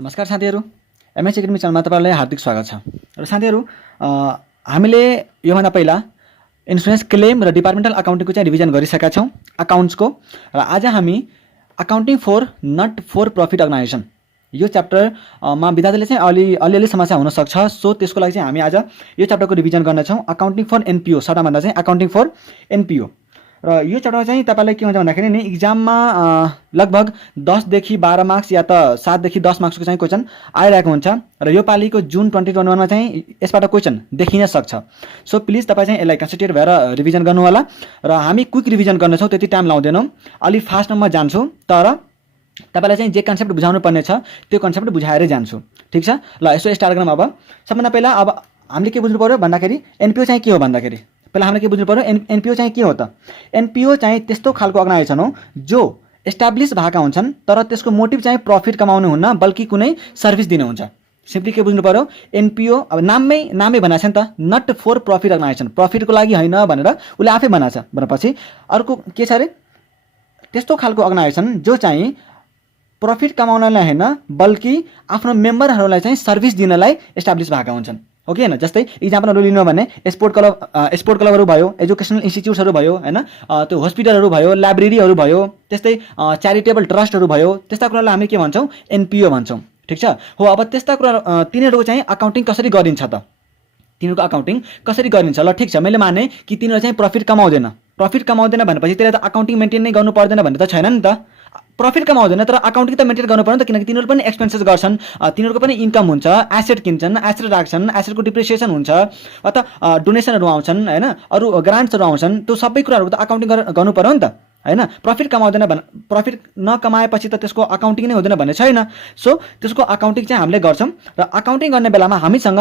नमस्कार साथीहरू, MH academy च्यानलमा तपाईहरुलाई हार्दिक स्वागत छ। र साथीहरू, हामीले योभन्दा पहिला इन्स्योरेन्स क्लेम र डिपार्टमेन्टल अकाउन्टिङको चाहिँ रिभिजन गरिसकेका छौँ अकाउन्ट्सको। र आज हामी accounting for not for profit organisation यो च्याप्टरमा विद्यार्थीले चाहिँ अलिअलि समस्या हुन सक्छ। सो त्यसको लागि चाहिँ हामी आज यो च्याप्टरको रिभिजन गर्नेछौँ, अकाउन्टिङ फर एनपिओ, सट्टा भन्दा चाहिँ अकाउन्टिङ फर एनपिओ। र यो च्याप्टर चाहिँ तपाईलाई के हुन्छ भन्दाखेरि नि एक्जाममा लगभग 10 देखि 12 मार्क्स या त 7 देखि 10 मार्क्सको चाहिँ क्वेसन आइरहेको हुन्छ। र यो पालिको जुन 2021 मा चाहिँ यसबाट क्वेसन देखिन सक्छ। सो प्लिज तपाईँ चाहिँ यसलाई कन्सन्ट्रेट भएर रिभिजन गर्नु होला। र हामी क्विक रिभिजन गर्नेछौँ, त्यति टाइम लाउँदैनौँ, अलि फास्टमा जान्छु, तर तपाईलाई चाहिँ जे कन्सेप्ट बुझाउनु पर्ने छ त्यो कन्सेप्ट बुझाएरै जान्छु। ठिक छ, ल यसो स्टार्ट गरौँ। अब सबभन्दा पहिला अब हामीले के बुझ्नु पर्यो भन्दाखेरि एनपिओ चाहिँ के हो भन्दाखेरि पहिला हामीले के बुझ्नु पर्यो, एनपिओ चाहिँ के हो त? एनपिओ चाहिँ त्यस्तो खालको अर्गनाइजेसन हो जो एस्टाब्लिस भएका हुन्छन् तर त्यसको मोटिभ चाहिँ प्रफिट कमाउनु हुन्न बल्कि कुनै सर्भिस दिनु हुन्छ। सिम्पली के बुझ्नु पर्यो, एनपिओ अब नामै भनेको छ नि त, नट फर प्रफिट अर्गनाइजेसन, प्रफिटको लागि होइन भनेर उसले आफै भनेको छ। भनेपछि अर्को के छ अरे, त्यस्तो खालको अर्गनाइजेसन जो चाहिँ प्रफिट कमाउनलाई होइन बल्कि आफ्नो मेम्बरहरूलाई चाहिँ सर्भिस दिनलाई एस्टाब्लिस भएका हुन्छन्। हो कि होइन? जस्तै इक्जाम्पलहरू लिनु भने स्पोर्ट क्लबहरू भयो, एजुकेसनल इन्स्टिट्युट्सहरू भयो, होइन, त्यो हस्पिटलहरू भयो, लाइब्रेरीहरू भयो, त्यस्तै च्यारिटेबल ट्रस्टहरू भयो, त्यस्ता कुरालाई हामी के भन्छौँ? एनपिओ भन्छौँ। ठिक छ हो। अब त्यस्ता कुरा तिनीहरूको चाहिँ अकाउन्टिङ कसरी गरिन्छ त? तिनीहरूको अकाउन्टिङ कसरी गरिन्छ? ल ठिक छ, मैले माने कि तिनीहरू चाहिँ प्रफिट कमाउँदैन भनेपछि त्यसले त अकाउन्टिङ मेन्टेन नै गर्नु पर्दैन भन्ने त छैन नि त। प्रफिट कमाउँदैन तर अकाउन्टिङ त मेन्टेन गर्नु पर्यो नि त, किनकि तिनीहरू पनि एक्सपेन्सेस गर्छन्, तिनीहरूको पनि इन्कम हुन्छ, एसेट किन्छन्, एसेट राख्छन्, एसेटको डिप्रिसिएसन हुन्छ, अथवा डोनेसनहरू आउँछन्, होइन, अरू ग्रान्ट्सहरू आउँछन्, त्यो सबै कुराहरूको त अकाउन्टिङ गर्नु पर्यो नि त, होइन। प्रफिट कमाउँदैन प्रफिट नकमाएपछि त त्यसको अकाउन्टिङ नै हुँदैन भन्ने छैन। सो त्यसको अकाउन्टिङ चाहिँ हामीले गर्छौँ। र अकाउन्टिङ गर्ने बेलामा हामीसँग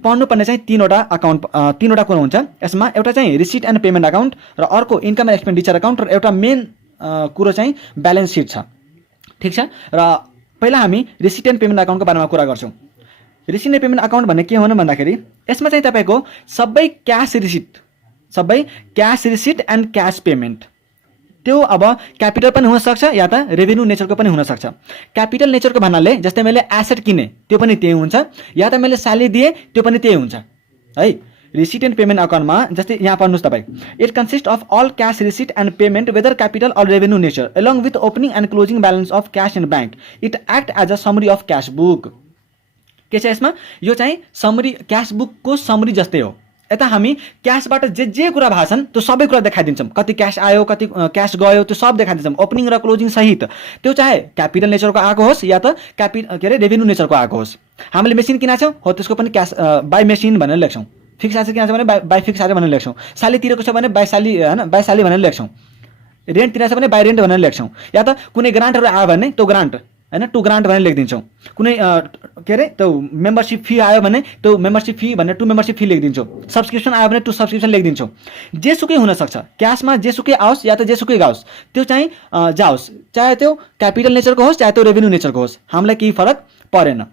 पढ्नुपर्ने चाहिँ तीनवटा कुरो हुन्छ। यसमा एउटा चाहिँ रिसिट एन्ड पेमेन्ट अकाउन्ट, र अर्को इन्कम एन्ड एक्सपेन्डिचर अकाउन्ट, र एउटा मेन कुरो चाहिँ ब्यालेन्स सिट छ। ठिक छ। र पहिला हामी रिसिट एन्ड पेमेन्ट अकाउन्टको बारेमा कुरा गर्छौँ। रिसिट एन्ड पेमेन्ट अकाउन्ट भन्ने के हो भन्दाखेरि यसमा चाहिँ तपाईँको सबै cash receipt and cash payment, त्यो अब क्यापिटल पनि हुनसक्छ या त रेभेन्यू नेचरको पनि हुनसक्छ। क्यापिटल नेचरको भन्नाले जस्तै मैले एसेट किने त्यो पनि त्यही हुन्छ, या त मैले स्यालेरी दिएँ त्यो पनि त्यही हुन्छ है। रिसिट एन्ड पेमेन्ट अकाउन्टमा जस्तै यहाँ पढ्नुहोस् तपाईँ, it consist of all cash receipt and payment whether capital or revenue nature along with opening and closing balance of cash in bank, it act as a summary of cash book. के छ यसमा? यो चाहिँ summary, cash बुकको summary जस्तै हो। यता हामी क्यासबाट जे कुरा भएको छन् त्यो सबै कुरा देखाइदिन्छौँ, कति क्यास आयो कति क्यास गयो त्यो सब देखाइदिन्छौँ, ओपनिङ र क्लोजिङ सहित। त्यो चाहे क्यापिटल नेचरको आएको होस् या त रेभेन्यू नेचरको आएको होस्। हामीले मेसिन किनेको छौँ हो त्यसको पनि क्यास बाई मेसिन भनेर लेख्छौँ, फिक्स एसेट किनेको छ भने बाई फिक्स एसेट भनेर लेख्छौँ, साली तिरेको छ भने बाई साली, होइन, बाई साली भनेर लेख्छौँ, रेन्ट तिरेको छ भने बाई रेन्ट भनेर लेख्छौँ, या त कुनै ग्रान्टहरू आयो भने त्यो ग्रान्ट, होइन, टु ग्रान्ट भनेर लेखिदिन्छौँ। कुनै के अरे त्यो मेम्बरसिप फी आयो भने त्यो मेम्बरसिप फी भनेर टु मेम्बरसिप फी लेखिदिन्छौँ, सब्सक्रिप्सन आयो भने टु सब्सक्रिप्सन लेखिदिन्छौँ। जेसुकै हुनसक्छ, क्यासमा जेसुकै आओस् या त जेसुकै गाओस्, त्यो चाहिँ जाओस्, चाहे त्यो क्यापिटल नेचरको होस् चाहे त्यो रेभेन्यू नेचरको होस्, हामीलाई केही फरक परेन।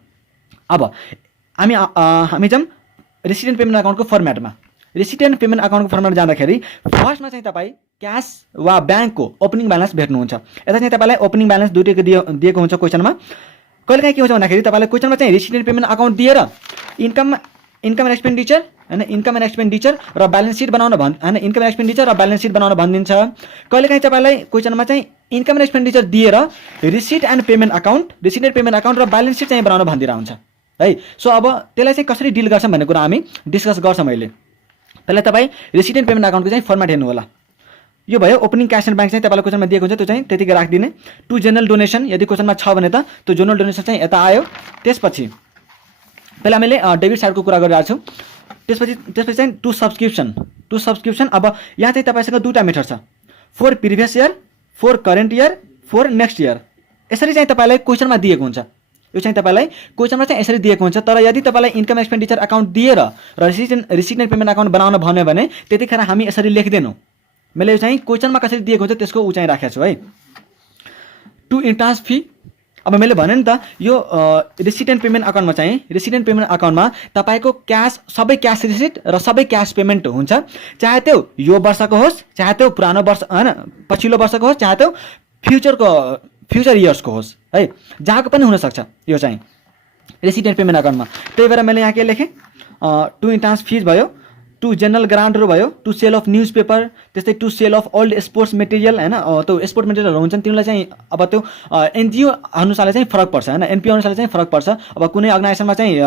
अब हामी जाउँ रिसिट एन्ड पेमेन्ट अकाउन्टको फर्मेटमा। रिसिट एन्ड पेमेन्ट अकाउन्टको फर्मेट जाँदाखेरि फर्स्टमा चाहिँ तपाईँ क्यास वा ब्याङ्कको ओपनिङ ब्यालेन्स भेट्नुहुन्छ। यता चाहिँ तपाईँलाई ओपनिङ ब्यालेन्स दुईटैको दिएको हुन्छ क्वेसनमा। कहिलेकाहीँ के हुन्छ भन्दाखेरि तपाईँलाई क्वेसनमा चाहिँ रिसिट एन्ड पेमेन्ट अकाउन्ट दिएर इन्कम एन्ड एक्सपेन्डिचर, होइन, इन्कम एन्ड एक्सपेन्डिचर र ब्यालेन्स सिट बनाउन होइन, इन्कम एन्ड एक्सपेन्डिचर र ब्यालेन्स सिट बनाउन भनिदिन्छ। कहिलेकाहीँ तपाईँलाई क्वेसनमा चाहिँ इन्कम एन्ड एक्सपेन्डिचर दिएर रिसिट एन्ड पेमेन्ट अकाउन्ट र ब्यालेन्स सिट चाहिँ बनाउन भनिदिएर हुन्छ है। सो अब त्यसलाई चाहिँ कसरी डिल गर्छौँ भन्ने कुरा हामी डिस्कस गर्छौँ अहिले। पहिला तपाईँ रिसिट एन्ड पेमेन्ट अकाउन्टको चाहिँ फर्मेट हेर्नु होला। यो भयो ओपनिङ क्यास एन्ड ब्याङ्क चाहिँ तपाईँलाई क्वेसनमा दिएको हुन्छ, त्यो चाहिँ त्यतिकै राखिदिने। टु जेनरल डोनेसन यदि क्वेसनमा छ भने त त्यो जेनरल डोनेसन चाहिँ यता आयो। त्यसपछि पहिला मैले डेबिट साइडको कुरा गरिरहेको छु। त्यसपछि चाहिँ टु सब्सक्रिप्सन। अब यहाँ चाहिँ तपाईँसँग दुईवटा मेथड छ, four previous year, four current year, four next year. यसरी चाहिँ तपाईँलाई क्वेसनमा दिएको हुन्छ। यो चाहिँ तपाईँलाई क्वेसनमा चाहिँ यसरी दिएको हुन्छ। तर यदि तपाईँलाई इन्कम एक्सपेन्डिचर अकाउन्ट दिएर र रिसिट एन्ड पेमेन्ट अकाउन्ट बनाउन भन्यो भने त्यतिखेर हामी यसरी लेख्दैनौँ। मैले यो चाहिँ क्वेसनमा कसरी दिएको हुन्छ त्यसको चाहिँ राखेको छु है। टु इन्ट्रान्स फी, अब मैले भने नि त यो रिसिट एन्ड पेमेन्ट अकाउन्टमा तपाईँको क्यास, सबै क्यास रिसिट र सबै क्यास पेमेन्ट हुन्छ, चाहे त्यो यो वर्षको होस् चाहे त्यो पुरानो वर्ष, होइन, पछिल्लो वर्षको होस् चाहे त्यो फ्युचर इयर्सको होस् है, जहाँको पनि हुनसक्छ। यो चाहिँ रेसिडेन्ट पेमेन्ट अकाउन्टमा। त्यही भएर मैले यहाँ के लेखेँ, टु इन्ट्रान्स फिज भयो, टु जेनरल ग्रान्टहरू भयो, to sale of news paper, त्यस्तै to sale of old sports material हैन, त्यो स्पोर्ट्स मेटेरियलहरू हुन्छन् तिनीहरूलाई चाहिँ अब त्यो एनजिओ अनुसारले चाहिँ फरक पर्छ हैन, एनपिओ अनुसारले चाहिँ फरक पर्छ। अब कुनै अर्गनाइजेसनमा चाहिँ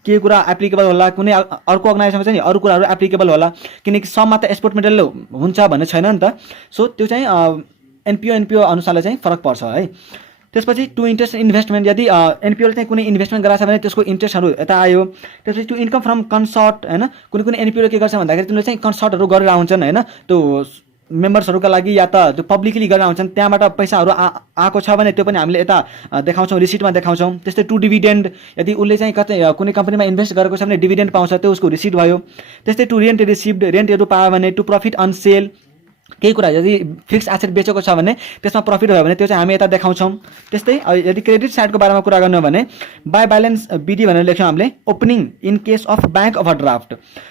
के कुरा एप्लिकेबल होला, कुनै अर्को अर्गनाइजेसनमा चाहिँ अरू कुराहरू एप्लिकेबल होला, किनकि सबमा त स्पोर्ट मेटेरियल हुन्छ भन्ने छैन नि त। सो त्यो चाहिँ एनपिओ अनुसारले चाहिँ फरक पर्छ है। त्यसपछि टु इन्ट्रेस्ट इन्भेस्टमेन्ट, यदि एनपिओले चाहिँ कुनै इन्भेस्टमेन्ट गराएको छ भने त्यसको इन्ट्रेस्टहरू यता आयो। त्यसपछि टु इन्कम फ्रम कन्सर्ट हैन, कुनै एनपिओले के गर्छ भन्दाखेरि तिनीहरूले चाहिँ कन्सर्टहरू गरेर आउँछन् हैन, त्यो मेम्बर्सहरूका लागि या त त्यो पब्लिकली गरेर आउँछन्, त्यहाँबाट पैसाहरू आएको छ भने त्यो पनि हामीले यता देखाउँछौँ, रिसिटमा देखाउँछौँ। त्यस्तै टु डिभिडेन्ड, यदि उसले चाहिँ कतै कुनै कम्पनीमा इन्भेस्ट गरेको छ भने डिभिडेन्ड पाउँछ, त्यो उसको रिसिट भयो। त्यस्तै टु रेन्ट रिसिभ्ड, रेन्टहरू पायो भने, टु प्रफिट अन सेल, केही कुरा यदि फिक्स एसेट बेचेको छ भने त्यसमा प्रफिट भयो भने त्यो चाहिँ हामी यता देखाउँछौँ। त्यस्तै यदि क्रेडिट साइडको बारेमा कुरा गर्नु हो भने बाई ब्यालेन्स बिडी भनेर लेख्छौँ हामीले, opening in case of bank overdraft.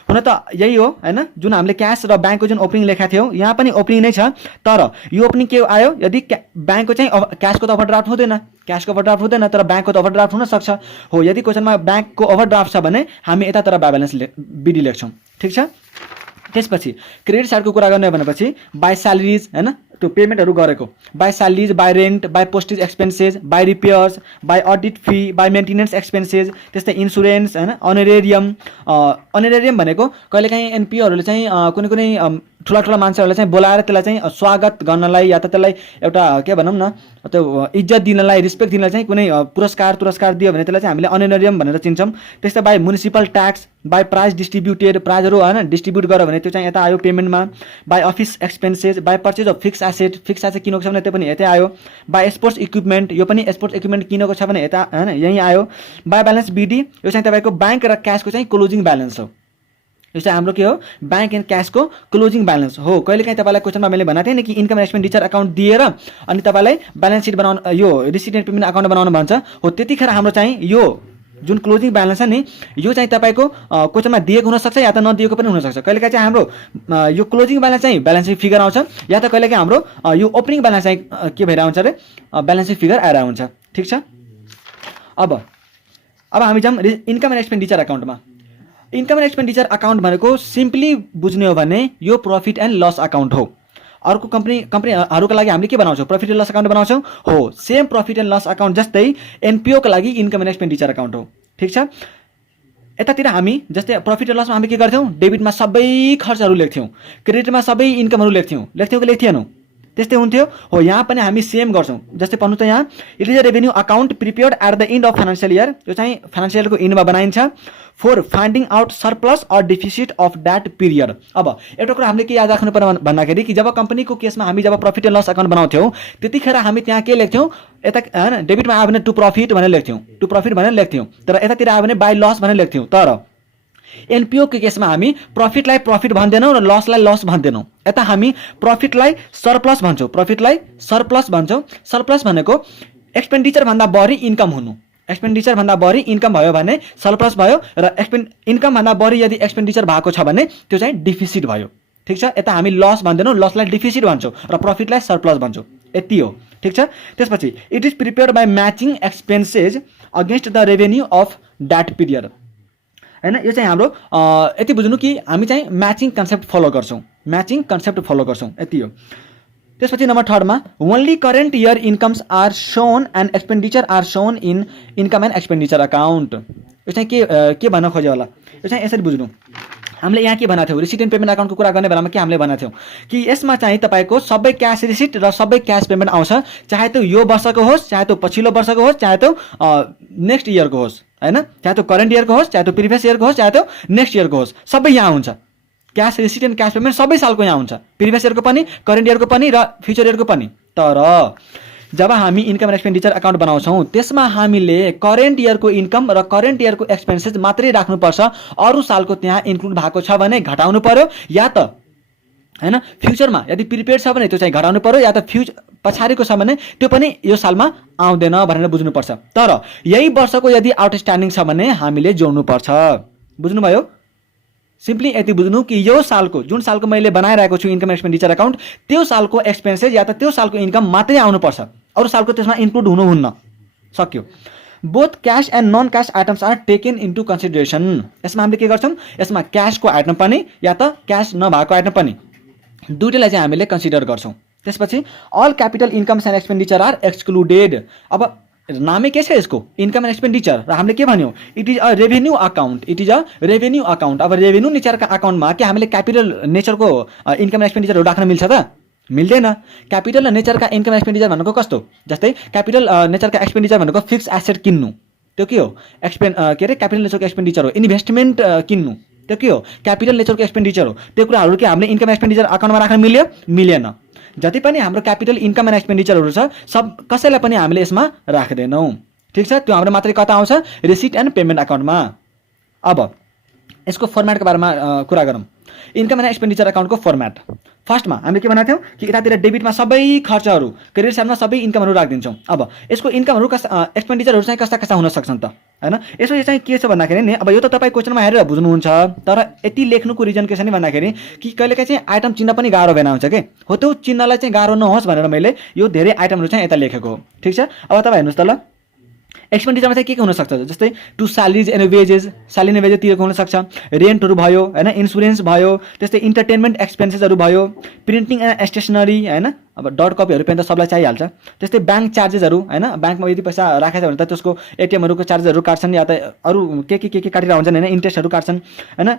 हुन त यही हो हैन, जुन हामीले क्यास र ब्याङ्कको जुन ओपनिङ लेखाएको थियौँ यहाँ पनि ओपनिङ नै छ, तर यो ओपनिङ के आयो, यदि ब्याङ्कको चाहिँ क्यासको त ओभरड्राफ्ट हुँदैन, क्यासको ओभरड्राफ्ट हुँदैन, तर ब्याङ्कको त ओभरड्राफ्ट हुनसक्छ। हो, यदि क्वेसनमा ब्याङ्कको ओभरड्राफ्ट छ भने हामी यता तर बाई ब्यालेन्स बिडी लेख्छौँ, ठिक छ। त्यसपछि क्रेडिट साइडको कुरा गर्ने भनेपछि बाई स्यालेरिज हैन, त्यो पेमेन्टहरू गरेको, by salaries, by rent, by postage expenses, by repairs, by audit fee, by maintenance expenses, त्यस्तै इन्सुरेन्स हैन, अनरेरियम। अनरेरियम भनेको कहिलेकाहीँ एनपिओहरूले चाहिँ कुनै ठुला मान्छेहरूलाई चाहिँ बोलाएर त्यसलाई चाहिँ स्वागत गर्नलाई या त त्यसलाई एउटा के भनौँ न, त्यो इज्जत दिनलाई, रिस्पेक्ट दिनलाई चाहिँ कुनै पुरस्कार दियो भने त्यसलाई चाहिँ हामीले अनरेरियम भनेर चिन्छौँ। त्यस्तै by municipal tax, by prize distributed, प्राइजहरू हैन डिस्ट्रिब्युट गर्यो भने त्यो चाहिँ यता आयो पेमेन्टमा। By office expenses, by purchase of fix asset किनेको छ भने त्यो पनि यतै आयो। बाई स्पोर्ट्स इक्विपमेन्ट, यो पनि स्पोर्ट्स इक्विपमेन्ट किनेको छ भने यता हैन यहीँ आयो। बाई ब्यालेन्स बिडी, यो चाहिँ तपाईँको ब्याङ्क र क्यासको चाहिँ क्लोजिङ ब्यालेन्स हो, यो चाहिँ हाम्रो के हो, ब्याङ्क एन्ड क्यासको क्लोजिङ ब्यालेन्स हो। कहिलेकाहीँ तपाईँलाई क्वेसनमा मैले भनेको थिएँ नि कि इन्कम एक्सपेन्डिचर अकाउन्ट दिएर अनि तपाईँलाई ब्यालेन्स सिट बनाउनु, यो रिसिडेन्ट पेमेन्ट अकाउन्ट बनाउनु भन्छ। हो, त्यतिखेर हाम्रो चाहिँ यो जुन क्लोजिङ ब्यालेन्स छ नि, यो चाहिँ तपाईँको क्वेसनमा दिएको हुनसक्छ या त नदिएको पनि हुनसक्छ। कहिलेकाहीँ चाहिँ हाम्रो यो क्लोजिङ ब्यालेन्स चाहिँ ब्यालेन्स सिट फिगर आउँछ, या त कहिलेकाहीँ हाम्रो यो ओपनिङ ब्यालेन्स चाहिँ के भएर आउँछ अरे, ब्यालेन्स सिट फिगर आएर हुन्छ, ठिक छ। अब हामी जाउँ income and expenditure अकाउन्टमा। Income and expenditure account भनेको सिम्पली बुझ्ने हो भने यो प्रफिट एन्ड लस अकाउन्ट हो। अर्को कम्पनीहरूका लागि हामीले के बनाउँछौँ, प्रफिट एन्ड लस अकाउन्ट बनाउँछौँ। हो, same profit and loss account जस्तै एनपिओको लागि इन्कम एन्ड एक्सपेन्डिचर अकाउन्ट हो, ठिक छ। यतातिर हामी जस्तै प्रफिट एन्ड लसमा हामी के गर्थ्यौँ, डेबिटमा सबै खर्चहरू लेख्थ्यौँ, क्रेडिटमा सबै इन्कमहरू लेख्थ्यौँ कि लेख्थेनौँ, त्यस्तै हुन्थ्यो। हो, यहाँ पनि हामी सेम गर्छौँ। जस्तै पढ्नु त यहाँ, it is a revenue account prepared at the end of financial year, यो चाहिँ फाइनेन्सियल इयरको एन्डमा बनाइन्छ, for finding out surplus or deficit of that period. अब एउटा कुरा हामीले के याद राख्नु पर्यो भन्दाखेरि कि जब कम्पनीको केसमा हामी जब प्रफिट एन्ड लस अकाउन्ट बनाउँथ्यौँ त्यतिखेर हामी त्यहाँ के लेख्थ्यौँ, यता हैन डेबिटमा आयो भने टु प्रफिट भनेर लेख्थ्यौँ, तर यतातिर आयो भने बाई लस भनेर लेख्थ्यौँ। तर एनपिओ को केसमा हामी प्रफिटलाई प्रफिट भन्दैनौँ र लसलाई लस भन्दैनौँ। यता हामी प्रफिटलाई सरप्लस भन्छौँ, सरप्लस भनेको एक्सपेन्डिचर भन्दा बढी इन्कम हुनु, एक्सपेन्डिचर भन्दा बढी इन्कम भयो भने सरप्लस भयो, र इन्कम भन्दा बढी यदि एक्सपेन्डिचर भएको छ भने त्यो चाहिँ डिफिसिट भयो, ठिक छ। यता हामी लस भन्दैनौँ, लसलाई डिफिसिट भन्छौँ र प्रफिटलाई सरप्लस भन्छौँ, यति हो, ठिक छ। त्यसपछि it is prepared by matching expenses against the revenue of that period हैन। यो चाहिँ हाम्रो यति बुझ्नु कि हामी चाहिँ म्याचिङ कन्सेप्ट फलो गर्छौँ, यति हो। त्यसपछि नम्बर 3 मा only current year incomes are shown and expenditure are shown in income and expenditure account. यो चाहिँ के भन्न खोज्यो होला, यो चाहिँ यसरी बुझ्नु। हामीले यहाँ के भनेको थियौँ, रिसिडेन्ट पेमेन्ट अकाउन्टको कुरा गर्ने बेलामा के हामीले भनेको थियौँ कि यसमा चाहिँ तपाईँको सबै क्यास रिसिट र सबै क्यास पेमेन्ट आउँछ, चाहे त्यो यो वर्षको होस्, चाहे त्यो पछिल्लो वर्षको होस्, चाहे त्यो नेक्स्ट इयरको होस् हैन, चाहे त्यो करेन्ट इयरको होस्, चाहे त्यो प्रिभियस इयरको होस्, चाहे त्यो नेक्स्ट इयरको होस्, सबै यहाँ हुन्छ। Cash receipt and cash payment सबै सालको यहाँ हुन्छ, प्रिभियस इयरको पनि, करेन्ट इयरको पनि र फ्युचर इयरको पनि। तर जब हामी इन्कम एन्ड एक्सपेन्डिचर अकाउन्ट बनाउँछौँ त्यसमा हामीले करेन्ट इयरको इन्कम र करेन्ट इयरको एक्सपेन्सेस मात्रै राख्नुपर्छ, अरू सालको त्यहाँ इन्क्लुड भएको छ भने घटाउनु पर्यो, या त हैन फ्युचरमा यदि प्रिपेड छ भने त्यो चाहिँ घटाउनु पर्यो, या त पछाडिको छ भने त्यो पनि यो सालमा आउँदैन भनेर बुझ्नुपर्छ। तर यही वर्षको यदि आउटस्ट्यान्डिङ छ भने हामीले जोड्नुपर्छ, बुझ्नुभयो। सिम्पली यति बुझ्नु कि यो सालको जुन सालको मैले बनाइरहेको छु इन्कम एक्सपेन्डिचर अकाउन्ट, त्यो सालको एक्सपेन्सेस या त त्यो सालको इन्कम मात्रै आउनुपर्छ, अरू सालको त्यसमा इन्क्लुड हुनुहुन्न, सक्यो। Both cash and non cash items are taken into consideration. यसमा हामीले के गर्छौँ, यसमा क्यासको आइटम पनि या त क्यास नभएको आइटम पनि दुइटैलाई चाहिँ हामीले कन्सिडर गर्छौँ। त्यसपछि all capital incomes and expenditure are excluded. अब नामै के छ यसको, इन्कम एन्ड एक्सपेन्डिचर, र हामीले के भन्यौँ, it is a revenue account, it is a revenue account. अब रेभेन्यू नेचरका अकाउन्टमा के हामीले क्यापिटल नेचरको इन्कम एन्ड एक्सपेन्डिचरहरू राख्न मिल्छ त? मिल्दैन। क्यापिटल नेचरका इन्कम एक्सपेन्डिचर भनेको कस्तो, जस्तै क्यापिटल नेचरका एक्सपेन्डिचर भनेको फिक्स एसेट किन्नु, त्यो के हो, के अरे क्यापिटल नेचरको एक्सपेन्डिचर हो। इन्भेस्टमेन्ट किन्नु, त्यो के हो, क्यापिटल नेचरको एक्सपेन्डिचर हो। त्यो कुराहरू के हामीले इन्कम एक्सपेन्डिचर अकाउन्टमा राख्न मिल्यो, मिलेन। जति पनि हाम्रो क्यापिटल इन्कम एन्ड एक्सपेन्डिचरहरू छ सब कसैलाई पनि हामीले यसमा राख्दैनौँ। ठिक छ, त्यो हाम्रो मात्रै कता आउँछ, रिसिट एन्ड पेमेन्ट अकाउन्टमा। अब यसको फर्मेटको बारेमा कुरा गरौँ। इन्कम एन्ड एक्सपेन्डिचर अकाउन्टको फर्मेट, फर्स्टमा हामीले के भनेको थियौँ कि यतातिर डेबिटमा सबै खर्चहरू, क्रेडिट साइडमा सबै इन्कमहरू राखिदिन्छौँ। अब यसको इन्कमहरू एक्सपेन्डिचरहरू चाहिँ कस्ता कस्ता हुन सक्छन् त, हैन? यसो चाहिँ के छ भन्दाखेरि नि, अब यो त तपाईँ क्वेसनमा हेरेर बुझ्नुहुन्छ, तर यति लेख्नुको रिजन के छ नि भन्दाखेरि कि कहिलेकाहीँ चाहिँ आइटम चिन्न पनि गाह्रो भएन हुन्छ कि, हो त्यो चिन्नलाई चाहिँ गाह्रो नहोस् भनेर मैले यो धेरै आइटमहरू चाहिँ यता लेखेको हो। ठिक छ, अब तपाईँ हेर्नुहोस् त ल, एक्सपेन्डिचरमा चाहिँ के हुनसक्छ, जस्तै to salaries and wages, salary and wages तिरेको हुनसक्छ, रेन्टहरू भयो, होइन, इन्सुरेन्स भयो, त्यस्तै इन्टरटेनमेन्ट एक्सपेन्सेसहरू भयो, प्रिन्टिङ एन्ड स्टेसनरी, होइन, अब डट कपीहरू पनि त सबलाई चाहिहाल्छ, त्यस्तै ब्याङ्क चार्जेसहरू, होइन, ब्याङ्कमा यदि पैसा राखेको छ भने त त्यसको एटिएमहरूको चार्जेसहरू काट्छन् या त अरू के काटेर हुन्छन्, होइन, इन्ट्रेस्टहरू काट्छन्, होइन,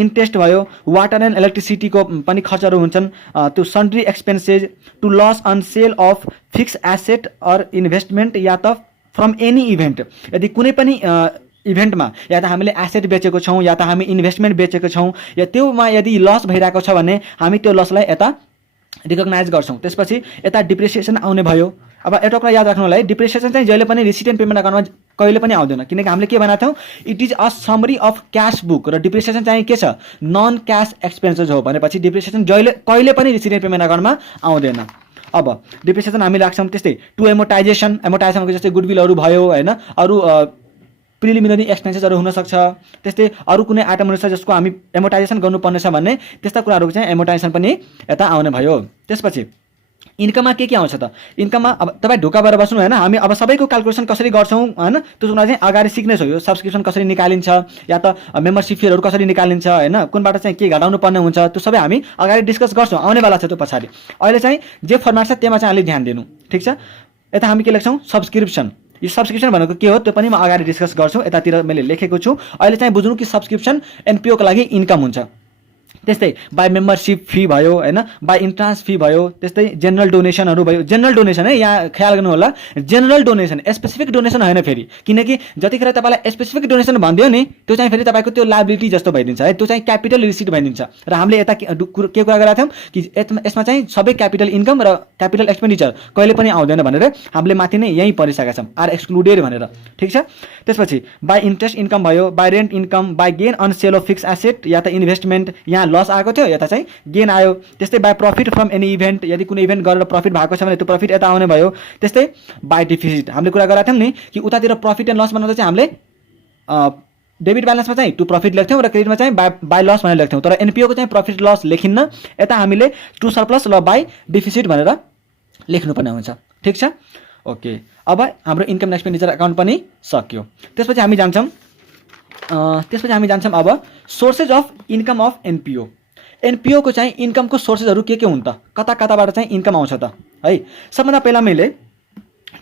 इन्ट्रेस्ट भयो, वाटर एन्ड इलेक्ट्रिसिटीको पनि खर्चहरू हुन्छन्, त्यो sundry expenses, to loss on sale of fix asset or investment या त फ्रम एनी इभेन्ट, यदि कुनै पनि इभेन्टमा या त हामीले एसेट बेचेको छौँ या त हामी इन्भेस्टमेन्ट बेचेको छौँ या त्योमा यदि लस भइरहेको छ भने हामी त्यो लसलाई यता रिकग्नाइज गर्छौँ। त्यसपछि यता डिप्रिसिएसन आउने भयो। अब एउटा कुरा याद राख्नु होला है, डिप्रिसिएसन चाहिँ जहिले पनि रिसिट एन्ड पेमेन्ट अकाउन्टमा कहिले पनि आउँदैन, किनकि हामीले के भनेको थियौँ, it is a summary of cash book, र डिप्रिसिएसन चाहिँ के छ, नन क्यास एक्सपेन्सेस हो भनेपछि डिप्रिसिएसन कहिले पनि रिसिट एन्ड पेमेन्ट अकाउन्टमा आउँदैन। अब डिप्रिसिएसन हामी राख्छौँ। त्यस्तै टु एमोटाइजेसन, एमोटाइजेसनको जस्तै गुडविलहरू भयो, होइन, अरू प्रिलिमिनरी एक्सपेन्सेसहरू हुनसक्छ, त्यस्तै अरू कुनै आइटमहरू छ जसको हामी एमोटाइजेसन गर्नुपर्ने छ भने त्यस्ता कुराहरूको चाहिँ एमोटाइजेसन पनि यता आउने भयो। त्यसपछि इन्कममा के आउँछ त, इन्कममा अब तपाईँ ढुक्का भएर बस्नु, होइन, हामी अब सबैको क्यालकुलेसन कसरी गर्छौँ, होइन, त्यो कुरा चाहिँ अगाडि सिक्नेछौँ। यो सब्सक्रिप्सन कसरी निकालिन्छ या त मेम्बरसिप फीहरू कसरी निकालिन्छ, होइन, कुनबाट चाहिँ के घटाउनु पर्ने हुन्छ, त्यो सबै हामी अगाडि डिस्कस गर्छौँ, आउनेवाला छ त्यो पछाडि। अहिले चाहिँ जे फर्मेट छ त्यसमा चाहिँ अलिक ध्यान दिनु। ठिक छ, यता हामी के लेख्छौँ, सब्सक्रिप्सन। यो सब्सक्रिप्सन भनेको के हो त्यो पनि म अगाडि डिस्कस गर्छु, यतातिर मैले लेखेको छु। अहिले चाहिँ बुझ्नु कि सब्सक्रिप्सन एनपिओको लागि इन्कम हुन्छ। त्यस्तै बाई मेम्बरसिप फी भयो, होइन, बाई इन्ट्रान्स फी भयो, त्यस्तै जेनरल डोनेसनहरू भयो। जेनरल डोनेसन है, यहाँ ख्याल गर्नु होला, जेनरल डोनेसन, स्पेसिफिक डोनेसन होइन फेरि, किनकि जतिखेर तपाईँलाई स्पेसिफिक डोनेसन भनिदियो नि त्यो चाहिँ फेरि तपाईँको त्यो लायबिलिटी जस्तो भइदिन्छ है, त्यो चाहिँ क्यापिटल रिसिट भइदिन्छ। र हामीले यता के कुरा गरेका थियौँ कि यसमा चाहिँ सबै क्यापिटल इन्कम र क्यापिटल एक्सपेन्डिचर कहिले पनि आउँदैन भनेर हामीले माथि नै यहीँ पढिसकेका छौँ, आर एक्सक्लुडेड भनेर। ठिक छ, त्यसपछि बाई इन्ट्रेस्ट इन्कम भयो, by rent income, by gain on sale of fix asset या त इन्भेस्टमेन्ट, यहाँ लस आएको थियो यता चाहिँ गेन आयो। त्यस्तै by profit from any event, यदि कुनै इभेन्ट गरेर प्रफिट भएको छ भने त्यो प्रफिट यता आउने भयो। त्यस्तै बाई डिफिसिट, हामीले कुरा गरेका थियौँ नि कि उतातिर प्रफिट एन्ड लस बनाउँदा चाहिँ हामीले डेबिट ब्यालेन्समा चाहिँ टु प्रफिट लेख्थ्यौँ र क्रेडिटमा चाहिँ बाई लस भनेर लेख्थ्यौँ, तर एनपिओको चाहिँ प्रफिट लस लेखिन्न, यता हामीले टु सरप्लस र बाई डिफिसिट भनेर लेख्नुपर्ने हुन्छ। ठिक छ, ओके। अब हाम्रो इन्कम एक्सपेन्डिचर अकाउन्ट पनि सक्यो। त्यसपछि हामी जान्छौँ अब सोर्सेज अफ इन्कम अफ एनपिओ। एनपिओको चाहिँ इन्कमको सोर्सेसहरू के हुन् त, कताबाट चाहिँ इन्कम आउँछ त है। सबभन्दा पहिला मैले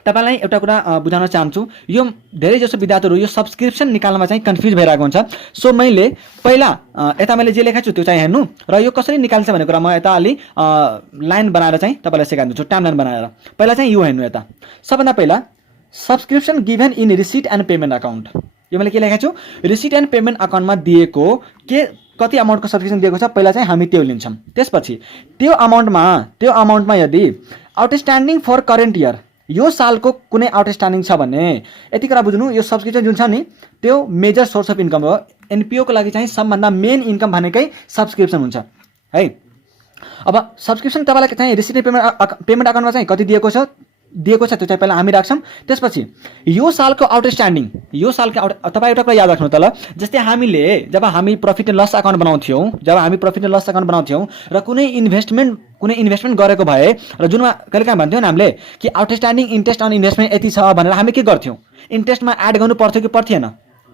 तपाईँलाई एउटा कुरा बुझाउन चाहन्छु, यो धेरै जसो विद्यार्थीहरू यो सब्सक्रिप्सन निकाल्नमा चाहिँ कन्फ्युज भइरहेको हुन्छ। सो मैले पहिला यता मैले जे लेखेको छु त्यो चाहिँ हेर्नु, र यो कसरी निकाल्छ भन्ने कुरा म यता अलि लाइन बनाएर चाहिँ तपाईँलाई सिकाइदिन्छु, टाइमलाइन बनाएर। पहिला चाहिँ यो हेर्नु, यता सबभन्दा पहिला subscription given in receipt and payment account, यो मैले के लेखेको छु, रिसिट एन्ड पेमेन्ट अकाउन्टमा दिएको के कति अमाउन्टको सब्सक्रिप्सन दिएको छ पहिला चाहिँ हामी त्यो लिन्छौँ। त्यसपछि त्यो अमाउन्टमा यदि आउटस्ट्यान्डिङ फर करेन्ट इयर, यो सालको कुनै आउटस्ट्यान्डिङ छ भने यति कुरा बुझ्नु, यो सब्सक्रिप्सन जुन छ नि त्यो मेजर सोर्स अफ इन्कम हो। एनपिओको लागि चाहिँ सबभन्दा मेन इन्कम भनेकै सब्सक्रिप्सन हुन्छ है। अब सब्सक्रिप्सन तपाईँलाई चाहिँ रिसिट पेमेन्ट अकाउन्टमा चाहिँ कति दिएको छ दिएको छ त्यो चाहिँ पहिला हामी राख्छौँ। त्यसपछि यो सालको आउटस्ट्यान्डिङ, यो सालको तपाईँ एउटा कुरा याद राख्नु त ल, जस्तै हामीले जब हामी प्रफिट एन्ड लस अकाउन्ट बनाउँथ्यौँ, र कुनै इन्भेस्टमेन्ट गरेको भए र जुनमा कहिलेकाहीँ भन्थ्यौँ नि हामीले कि आउटस्ट्यान्डिङ इन्ट्रेस्ट अन इन्भेस्टमेन्ट यति छ भनेर हामी के गर्थ्यौँ, इन्ट्रेस्टमा एड गर्नु पर्थ्यो कि पर्थेन,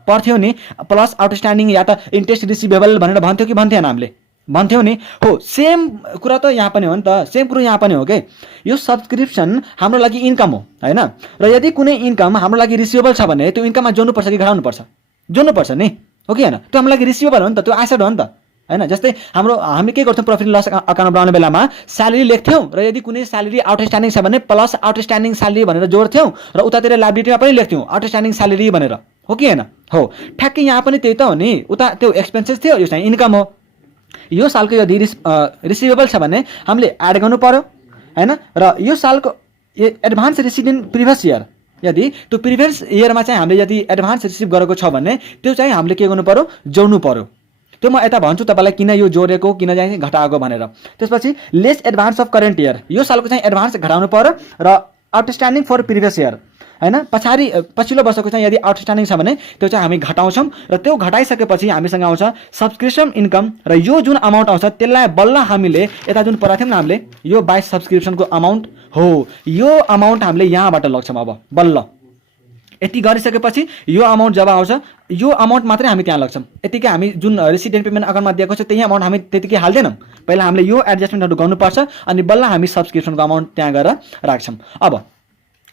पर्थ्यो नि, प्लस आउटस्ट्यान्डिङ या त इन्ट्रेस्ट रिसिभेबल भनेर भन्थ्यो कि भन्थेन, हामीले भन्थ्यौँ नि हो। सेम कुरा त यहाँ पनि हो नि त, सेम कुरो यहाँ पनि हो कि यो सब्सक्रिप्सन हाम्रो लागि इन्कम हो होइन, र यदि कुनै इन्कम हाम्रो लागि रिसिभेबल छ भने त्यो इन्कममा जोड्नुपर्छ कि घटाउनुपर्छ, जोड्नुपर्छ नि, हो कि होइन, त्यो हाम्रो लागि रिसिभेबल हो नि त, त्यो एसेट हो नि त होइन। जस्तै हामी के गर्थ्यौँ, प्रफिट लस अकाउन्ट बनाउने बेलामा स्यालेरी लेख्थ्यौँ र यदि कुनै स्यालेरी आउटस्ट्यान्डिङ छ भने प्लस आउटस्ट्यान्डिङ स्यालेरी भनेर जोड्थ्यौँ र उतातिर लायबिलिटीमा पनि लेख्थ्यौँ आउटस्ट्यान्डिङ स्यालेरी भनेर, हो कि होइन, हो। ठ्याक्कै यहाँ पनि त्यही त हो नि, उता त्यो एक्सपेन्सेस थियो, यो चाहिँ इन्कम हो। यो सालको यदि रिसिभेबल छ भने हामीले एड गर्नु पर्यो होइन, र यो सालको advance receive in previous year, यदि त्यो प्रिभियस इयरमा चाहिँ हामीले यदि एडभान्स रिसिभ गरेको छ भने त्यो चाहिँ हामीले के गर्नु पर्यो, जोड्नु पर्यो। त्यो म यता भन्छु तपाईँलाई किन यो जोडेको किन चाहिँ घटाएको भनेर। त्यसपछि lace advance of current year, यो सालको चाहिँ एडभान्स घटाउनु पर्यो र आउटस्ट्यान्डिङ फर प्रिभियस इयर होइन, पछिल्लो वर्षको चाहिँ यदि आउटस्ट्यान्डिङ छ भने त्यो चाहिँ हामी घटाउँछौँ र त्यो घटाइसकेपछि हामीसँग आउँछ सब्सक्रिप्सन इन्कम, र यो जुन अमाउन्ट आउँछ त्यसलाई बल्ल हामीले यता जुन पढाएको थियौँ न हामीले यो 22 सब्सक्रिप्सनको अमाउन्ट हो, यो अमाउन्ट हामीले यहाँबाट लग्छौँ। अब बल्ल यति गरिसकेपछि यो अमाउन्ट जब आउँछ यो अमाउन्ट मात्रै हामी त्यहाँ लग्छौँ, यतिकै हामी जुन रिसिट एन्ड पेमेन्ट अकाउन्टमा दिएको छ त्यही अमाउन्ट हामी त्यतिकै हाल्दैनौँ, पहिला हामीले यो एडजस्टमेन्टहरू गर्नुपर्छ अनि बल्ल हामी सब्सक्रिप्सनको अमाउन्ट त्यहाँ गएर राख्छौँ। अब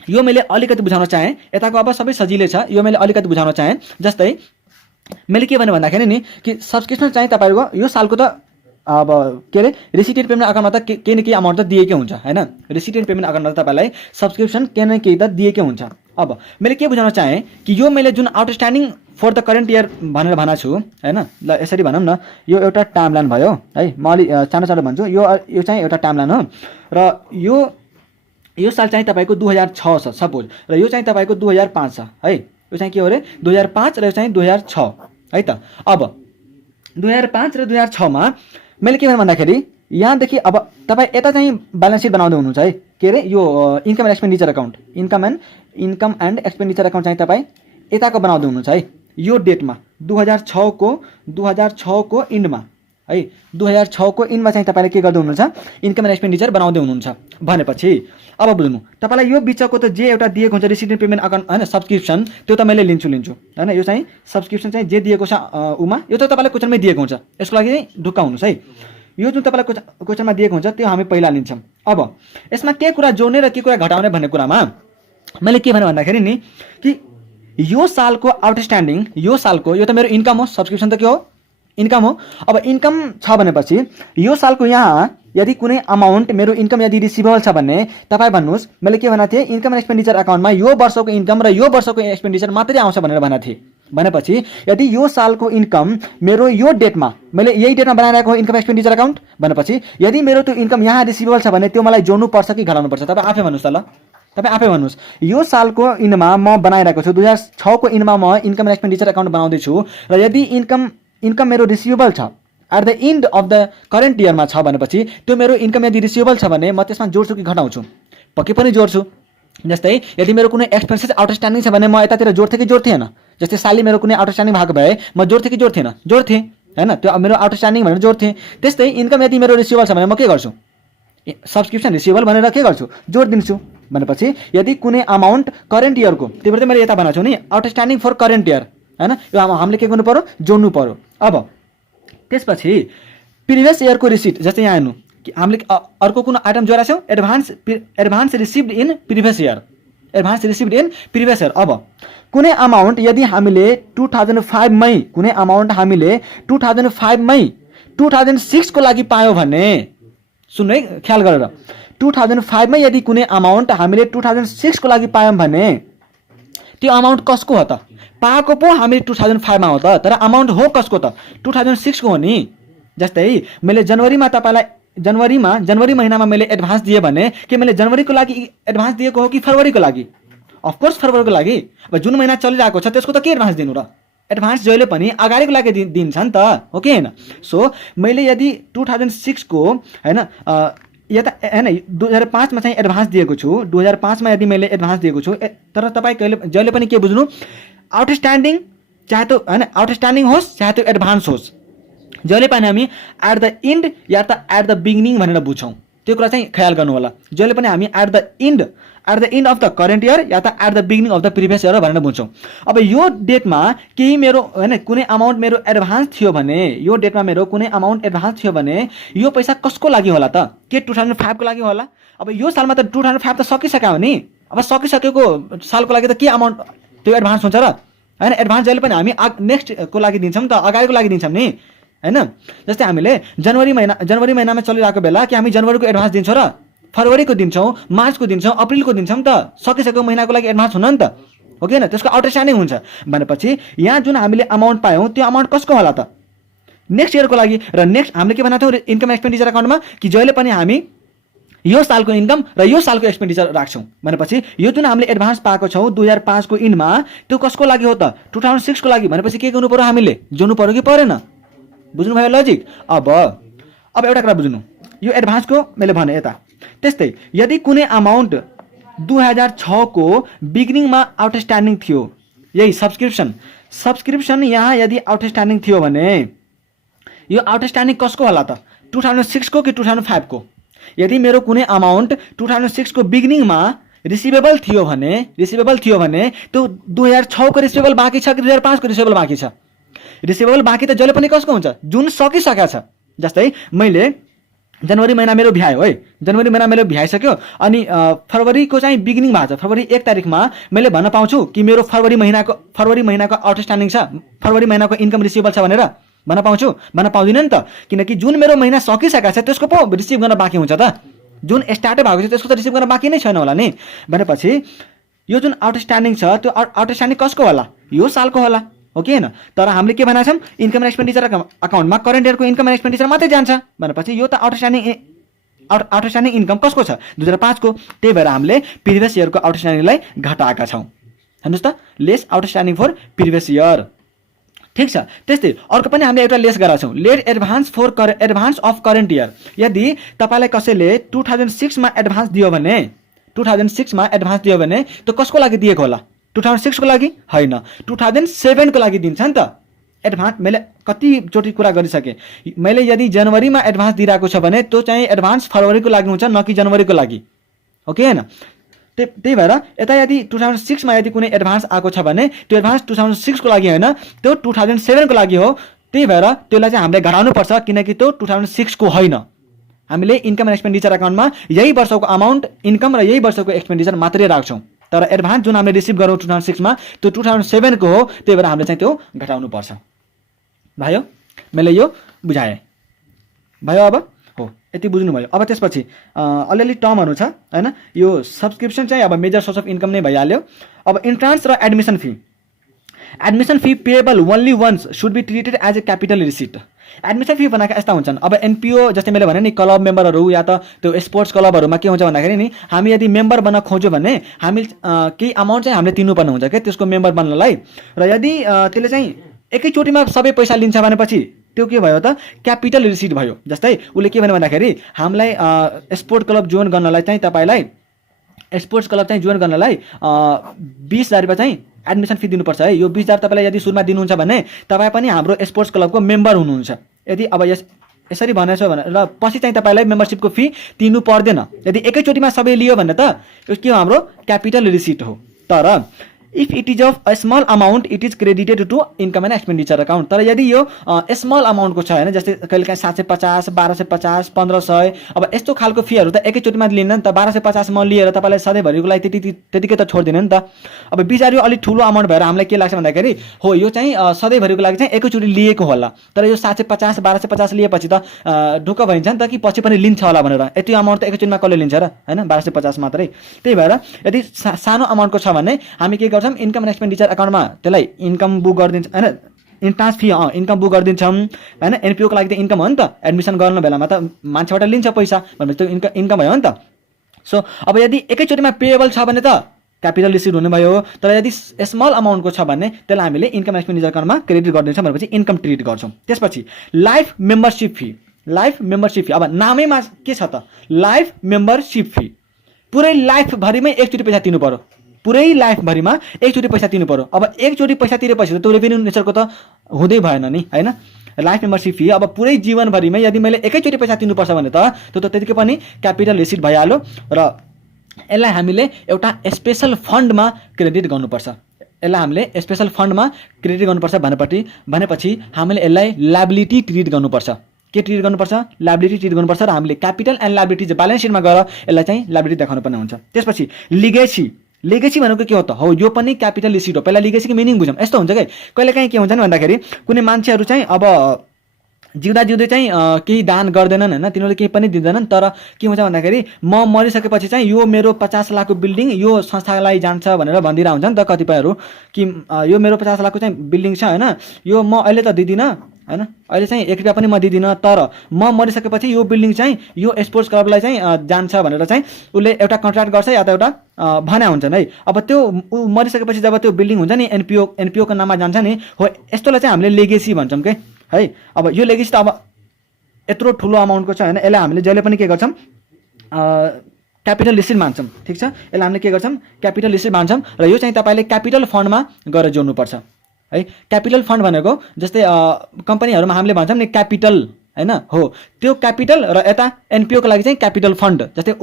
यो मैले अलिकति बुझाउन चाहेँ, यताको अब सबै सजिलै छ, यो मैले अलिकति बुझाउन चाहेँ। जस्तै मैले के भने भन्दाखेरि नि कि सब्सक्रिप्सन चाहिँ तपाईँको यो सालको त अब के अरे रिसिट एन्ड पेमेन्ट अकाउन्टमा त केही न केही अमाउन्ट त दिएकै हुन्छ होइन, रिसिट एन्ड पेमेन्ट अकाउन्टमा त तपाईँलाई सब्सक्रिप्सन केही न केही त दिएकै हुन्छ। अब मैले के बुझाउन चाहेँ कि यो मैले जुन outstanding for the current year भनेर भनेको छु होइन, ल यसरी भनौँ न, यो एउटा टाइमलाइन भयो है, म अलि सानो सानो भन्छु, यो चाहिँ एउटा टाइमलाइन हो र यो साल चाहिँ तपाईँको 2006 छ सपोज, र यो चाहिँ तपाईँको 2005 छ है, यो चाहिँ के हो अरे 2005 र यो चाहिँ 2006 है त। अब 2005 र 2006मा मैले के भने भन्दाखेरि यहाँदेखि अब तपाईँ यता चाहिँ ब्यालेन्स सिट बनाउँदै हुनुहुन्छ है, के अरे यो income and expenditure account, income and expenditure account चाहिँ तपाईँ यताको बनाउँदै हुनुहुन्छ है, यो डेटमा 2006 को इन्डमा है, 2006 को इन्डमा चाहिँ तपाईँले के गर्दै हुनुहुन्छ, इन्कम एन्ड एक्सपेन्डिचर बनाउँदै हुनुहुन्छ भनेपछि अब बुझ्नु तपाईँलाई यो बिचको त जे एउटा दिएको हुन्छ रिसिट एन्ड पेमेन्ट अकाउन्ट होइन सब्सक्रिप्सन, त्यो त मैले लिन्छु होइन, यो चाहिँ सब्सक्रिप्सन चाहिँ जे दिएको छ उमा यो त तपाईँलाई क्वेसनमै दिएको हुन्छ, यसको लागि चाहिँ ढुक्क हुनुहोस् है, यो जुन तपाईँलाई क्वेसनमा दिएको हुन्छ त्यो हामी पहिला लिन्छौँ। अब यसमा के कुरा जोड्ने र के कुरा घटाउने भन्ने कुरामा मैले के भने भन्दाखेरि नि कि यो सालको आउटस्ट्यान्डिङ, यो सालको यो त मेरो इन्कम हो, सब्सक्रिप्सन त के हो, इन्कम हो। अब इन्कम छ भनेपछि यो सालको यहाँ यदि कुनै अमाउन्ट मेरो इन्कम यदि रिसिभेबल छ भने तपाईँ भन्नुहोस्, मैले के भनेको थिएँ, इन्कम एन्ड एक्सपेन्डिचर अकाउन्टमा यो वर्षको इन्कम र यो वर्षको एक्सपेन्डिचर मात्रै आउँछ भनेर भनेको थिएँ। भनेपछि यदि यो सालको इन्कम मेरो यो डेटमा मैले यही डेटमा बनाइरहेको इन्कम एक्सपेन्डिचर अकाउन्ट भनेपछि यदि मेरो त्यो इन्कम यहाँ रिसिभेबल छ भने त्यो मलाई जोड्नुपर्छ कि घटाउनुपर्छ, तपाईँ आफै भन्नुहोस् त ल, तपाईँ आफै भन्नुहोस्। यो सालको इनमा म बनाइरहेको छु, 2006 को इनमा म इन्कम एन्ड एक्सपेन्डिचर अकाउन्ट बनाउँदैछु र यदि इन्कम मेरो रिसिभेबल छ at the end of the current इयरमा छ भनेपछि त्यो मेरो इन्कम यदि रिसिभेबल छ भने म त्यसमा जोड्छु कि घटाउँछु, पक्कै पनि जोड्छु। जस्तै यदि मेरो कुनै एक्सपेन्सेस आउटस्ट्यान्डिङ छ भने म यतातिर जोड्थेँ कि जोड्थेन, जस्तै साली मेरो कुनै आउटस्ट्यान्डिङ भएको भए म जोड्थेँ कि जोड्थेन, जोड्थेँ होइन, त्यो मेरो आउटस्ट्यान्डिङ भनेर जोड्थेँ। त्यस्तै इन्कम यदि मेरो रिसिभेबल छ भने म के गर्छु, सब्सक्रिप्सन रिसिभेबल भनेर के गर्छु, जोडिदिन्छु। भनेपछि यदि कुनै अमाउन्ट करेन्ट इयरको, त्यही भएर मैले यता भनेको छु नि आउटस्ट्यान्डिङ फर करेन्ट इयर होइन, यो हामीले के गर्नु पर्यो, जोड्नु पर्यो। अब त्यसपछि प्रिभियस इयरको रिसिट, जस्तै यहाँ हेर्नु हामीले अर्को कुन आइटम जोडेका छौँ, advance received in previous year, advance received in previous year. अब कुनै अमाउन्ट यदि हामीले 2005 मै कुनै अमाउन्ट हामीले 2005 मै 2006 को लागि पायौँ भने, सुन्नु है ख्याल गरेर, 2005 मै यदि कुनै अमाउन्ट हामीले 2006 को लागि पायौँ भने त्यो अमाउन्ट कसको हो त, पाएको पो हामीले 2005 मा हो त, तर अमाउन्ट हो कसको त, 2006 को हो नि। जस्तै मैले जनवरीमा तपाईँलाई जनवरी महिनामा मैले एडभान्स दिएँ भने के मैले जनवरीको लागि एडभान्स दिएको हो कि फरवरीको लागि, अफकोर्स फरवरीको लागि। अब जुन महिना चलिरहेको छ त्यसको त के एडभान्स दिनु र, एडभान्स जहिले पनि अगाडिको लागि दिन्छ नि त, हो कि होइन। सो मैले यदि 2006 को होइन यता हैन 2005 मा चाहिँ एडभान्स दिएको छु, 2005 मा यदि मैले एडभान्स दिएको छु, तर तपाईँ जहिले पनि के बुझ्नु, आउटस्ट्यान्डिङ चाहे त्यो हैन आउटस्ट्यान्डिङ होस् चाहे त्यो एडभान्स होस्, जहिले पनि हामी एट द इन्ड या त एट द बिगिनिङ भनेर बुझ्छौँ। त्यो कुरा चाहिँ ख्याल गर्नु होला। जहिले पनि हामी at the end of the current year या त at the beginning of the previous year भनेर बुझ्छौँ। अब यो डेटमा केही मेरो हैन कुनै अमाउन्ट मेरो एडभान्स थियो भने, यो डेटमा मेरो कुनै अमाउन्ट एडभान्स थियो भने यो पैसा कसको लागि होला त? के 2005 को लागि होला? अब यो सालमा त 2005 त सकिसक्यो हो नि। अब सकिसकेको सालको लागि त के अमाउन्ट त्यो एडभान्स हुन्छ र? हैन एडभान्स जहिले पनि हामी नेक्स्टको लागि दिन्छौँ त, अगाडिको लागि दिन्छौँ नि हैन। जस्तै हामीले जनवरी महिनामा चलिरहेको बेला कि हामी जनवरीको एडभान्स दिन्छौँ र फरवरीको दिन्छौँ, मार्चको दिन्छौँ, अप्रिलको दिन्छौँ त, सकिसकेको महिनाको लागि एडभान्स हुन नि त, हो कि हैन? त्यसको आउटस्ट्यान्डिङ हुन्छ भनेपछि यहाँ जुन हामीले अमाउन्ट पायौँ त्यो अमाउन्ट कसको होला त? नेक्स्ट इयरको लागि। र नेक्स्ट हामीले के भनेको थियौँ इन्कम एक्सपेन्डिचर अकाउन्टमा कि जहिले पनि हामी यो सालको इन्कम र यो सालको एक्सपेन्डिचर राख्छौँ भनेपछि यो जुन हामीले एडभान्स पाएको छौँ 2005 को इन्डमा त्यो कसको लागि हो त? 2006 को लागि भनेपछि के गर्नु पर्यो, हामीले जोड्नु पर्यो कि परेन? बुझ्नुभयो लजिक? अब एउटा कुरा बुझ्नु, यो एडभान्सको मैले भने यता। त्यस्तै यदि कुनै अमाउन्ट 2006 को बिगिनिङमा आउटस्ट्यान्डिङ थियो, यही सब्सक्रिप्सन यहाँ यदि आउटस्ट्यान्डिङ थियो भने यो आउटस्ट्यान्डिङ कसको होला त? 2006 को कि 2005 को? यदि मेरो कुनै अमाउन्ट 2006 को बिगिनिङमा रिसिभेबल थियो भने त्यो 2006 को रिसिभेबल बाँकी छ कि 2005 को रिसिभेबल बाँकी छ? रिसिभेबल बाँकी त जहिले पनि कसको हुन्छ? जुन सकिसकेको छ। जस्तै मैले जनवरी महिना मेरो भ्यायो है, जनवरी महिना मेरो भ्याइसक्यो अनि फरवरीको चाहिँ बिगिनिङ भएको छ, फरवरी 1 तारिकमा मैले भन्न पाउँछु कि मेरो फरवरी महिनाको आउटस्ट्यान्डिङ छ, फरवरी महिनाको इन्कम रिसिभेबल छ भनेर भन्न पाउँछु? भन्न पाउँदिनँ नि त, किनकि जुन मेरो महिना सकिसकेको छ त्यसको पो रिसिभ गर्न बाँकी हुन्छ त। जुन स्टार्टै भएको छ त्यसको त रिसिभ गर्न बाँकी नै छैन होला नि। भनेपछि यो जुन आउटस्ट्यान्डिङ छ त्यो आउटस्ट्यान्डिङ कसको होला? यो सालको होला, हो कि हैन? तर हामीले के भनेका छौँ income and expenditure अकाउन्टमा current इयरको income and expenditure मात्रै जान्छ भनेपछि यो त आउटस्ट्यान्डिङ इन्कम कसको छ? 2005 को। त्यही भएर हामीले प्रिभियस इयरको आउटस्ट्यान्डिङलाई घटाएका छौँ। हेर्नुहोस् त, less outstanding for previous year. ठिक छ। त्यस्तै अर्को पनि हामीले एउटा लेस गरेका छौँ, late advance of current year. यदि तपाईँलाई कसैले 2006 मा एडभान्स दियो भने त्यो कसको लागि दिएको होला? 2006 को लागि होइन, 2007 को लागि दिन्छ नि त एडभान्स। मैले कतिचोटि कुरा गरिसकेँ, मैले यदि जनवरीमा एडभान्स दिइरहेको छ भने त्यो चाहिँ एडभान्स फरवरीको लागि हुन्छ, न कि जनवरीको लागि, हो कि हैन? त्यही भएर यता यदि 2006 मा यदि कुनै एडभान्स आएको छ भने त्यो एडभान्स 2006 को लागि होइन, त्यो 2007 को लागि हो। त्यही भएर त्यसलाई चाहिँ हामीले घटाउनु पर्छ किनकि त्यो 2006 को होइन। हामीले इन्कम एन्ड एक्सपेन्डिचर अकाउन्टमा यही वर्षको अमाउन्ट इन्कम र यही वर्षको एक्सपेन्डिचर मात्रै राख्छौँ, तर एडभान्स जुन हामीले रिसिभ गरौँ 2006 मा त्यो 2007 को हो। त्यही भएर हामीले चाहिँ त्यो घटाउनु पर्छ। भयो? मैले यो बुझाएँ। भयो? अब हो, यति बुझ्नुभयो। अब त्यसपछि अलिअलि टर्महरू छ हैन। यो सब्सक्रिप्सन चाहिँ अब मेजर सोर्स अफ इन्कम नै भइहाल्यो। अब इन्ट्रान्स र admission fee payable only once should be treated as a capital receipt. Admission fee भनेको यस्ता हुन्छन्। अब एनपिओ जस्तै मैले भने नि क्लब मेम्बरहरू या त त्यो स्पोर्ट्स क्लबहरूमा के हुन्छ भन्दाखेरि नि हामी यदि मेम्बर बन्न खोज्यो भने हामी केही अमाउन्ट चाहिँ हामीले तिर्नुपर्ने हुन्छ क्या त्यसको मेम्बर बन्नलाई। र यदि त्यसले चाहिँ एकैचोटिमा सबै पैसा लिन्छ भनेपछि त्यो के भयो त? क्यापिटल रिसिट भयो। जस्तै उसले के भन्यो भन्दाखेरि हामीलाई स्पोर्ट्स क्लब जोइन गर्नलाई चाहिँ तपाईँलाई 20,000 रुपियाँ चाहिँ एडमिसन फी दिनुपर्छ है। यो 20,000 तपाईँलाई यदि सुरुमा दिनुहुन्छ भने तपाईँ पनि हाम्रो स्पोर्ट्स क्लबको मेम्बर हुनुहुन्छ। यदि अब यसरी भनेछ भने र पछि चाहिँ तपाईँलाई मेम्बरसिपको फी तिर्नु पर्दैन। यदि एकैचोटिमा सबै लियो भने त यो के हो? हाम्रो क्यापिटल रिसिट हो। तर if it is of a small amount it is credited to income and expenditure account. तर यदि यो स्मल अमाउन्टको छ होइन, जस्तै कहिलेकाहीँ 750, 1250, 1500, अब यस्तो खालको फीहरू त एकैचोटिमा लिँदैन नि त। 1250 म लिएर तपाईँलाई सधैँभरिको लागि त्यतिकै त छोड्दिनँ नि त। अब बिचार यो अलिक ठुलो अमाउन्ट भएर हामीलाई के लाग्छ भन्दाखेरि हो यो चाहिँ सधैँभरिको लागि चाहिँ एकैचोटि लिएको होला। तर यो 750, 1250 लिएपछि त ढुक्क भइन्छ नि त कि पछि पनि लिन्छ होला भनेर। यति अमाउन्ट त एकैचोटिमा कसले लिन्छ र होइन? 1250 मात्रै। त्यही भएर यदि सानो अमाउन्टको छ भने हामी के गर्छौँ इन्कम एन्ड एक्सपेन्डिचर अकाउन्टमा त्यसलाई इन्कम बुक गरिदिन्छ होइन, इन्ट्रान्स फी इन्कम बुक गरिदिन्छौँ होइन। एनपिओको लागि त इन्कम हो नि त, एडमिसन गर्न बेलामा त मान्छेबाट लिन्छ पैसा भनेपछि त्यो इन्कम भयो नि त। सो अब यदि एकैचोटिमा पेएबल छ भने त क्यापिटल रिसिट हुने भयो। तर यदि स्मल अमाउन्टको छ भने त्यसलाई हामीले इन्कम एक्सपेन्डिचर अकाउन्टमा क्रेडिट गरिदिन्छौँ भनेपछि इन्कम ट्रिट गर्छौँ। त्यसपछि life membership life membership fee. अब नामैमा के छ त लाइफ मेम्बरसिप फी, पुरै लाइफभरिमै एकचोटि पैसा तिर्नु पर्यो, पुरै लाइफभरिमा एकचोटि पैसा तिर्नु पर्यो। अब एकचोटि पैसा तिरेपछि त त्यो रेभेन्यू नेचरको त हुँदै भएन नि हैन। लाइफ मेम्बरसिप फी अब पुरै जीवनभरिमै यदि मैले एकैचोटि पैसा तिर्नुपर्छ भने त त्यो त त्यतिकै पनि क्यापिटल रिसिट भइहाल्यो र यसलाई हामीले एउटा स्पेशल फन्डमा क्रेडिट गर्नुपर्छ। यसलाई हामीले स्पेशल फन्डमा क्रेडिट गर्नुपर्छ भनेपछि हामीले यसलाई लायबिलिटी ट्रिट गर्नुपर्छ। के ट्रिट गर्नुपर्छ? लायबिलिटी ट्रिट गर्नुपर्छ र हामीले क्यापिटल एन्ड लायबिलिटी ब्यालेन्स सिटमा गएर यसलाई चाहिँ लायबिलिटी देखाउनु पर्ने हुन्छ। त्यसपछि लिगेसी, लिगेसी भनेको के हो त? हो यो पनि क्यापिटल रिसिट हो। पहिला लिगेसीको मिनिङ बुझौँ। यस्तो हुन्छ कि कहिलेकाहीँ के हुन्छ नि भन्दाखेरि कुनै मान्छेहरू चाहिँ अब जिउँदा चाहिँ केही दान गर्दैनन् हैन, तिनीहरूले केही पनि दिँदैनन्, तर के हुन्छ भन्दाखेरि म मरिसकेपछि चाहिँ यो मेरो 50 लाखको बिल्डिङ यो संस्थालाई जान्छ भनेर भनिदिरहेको हुन्छ नि त कतिपयहरू कि यो मेरो 50 लाखको चाहिँ बिल्डिङ छ हैन, यो म अहिले त दिदिनँ हैन, अहिले चाहिँ 1 रुपैयाँ पनि म दिदिनँ, तर म मरिसकेपछि यो बिल्डिङ चाहिँ यो स्पोर्ट्स क्लबलाई चाहिँ जान्छ भनेर चाहिँ उसले एउटा कन्ट्र्याक्ट गर्छ या त एउटा भने हुन्छन् है। अब त्यो मरिसकेपछि जब त्यो बिल्डिङ हुन्छ नि एनपिओको नाममा जान्छ नि, हो यस्तोलाई चाहिँ हामीले लेगेसी भन्छौँ के है। अब यो लेगेसी त अब यत्रो ठुलो अमाउन्टको छ हैन, यसलाई हामीले जहिले पनि के गर्छौँ क्यापिटल रिसिट मान्छौँ। ठिक छ, यसलाई हामीले के गर्छौँ क्यापिटल रिसिट मान्छौँ र यो चाहिँ तपाईँले क्यापिटल फन्डमा गएर जोड्नुपर्छ है। क्यापिटल फन्ड भनेको जस्तै कम्पनीहरूमा हामीले भन्छौँ नि क्यापिटल हैन, हो त्यो क्यापिटल र यता एनपिओको लागि चाहिँ क्यापिटल फन्ड। जस्तै